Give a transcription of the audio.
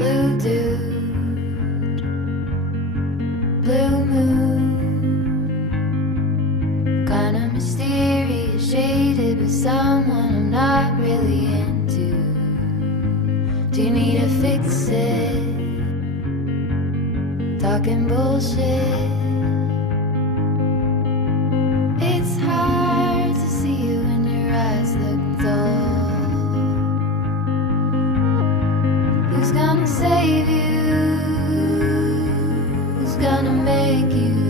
Blue dude, blue moon, kinda mysterious, shaded with someone I'm not really into. Do you need to fix it? Talking bullshit. It's hard to see you when your eyes look dull. Who's gonna save you? Who's gonna make you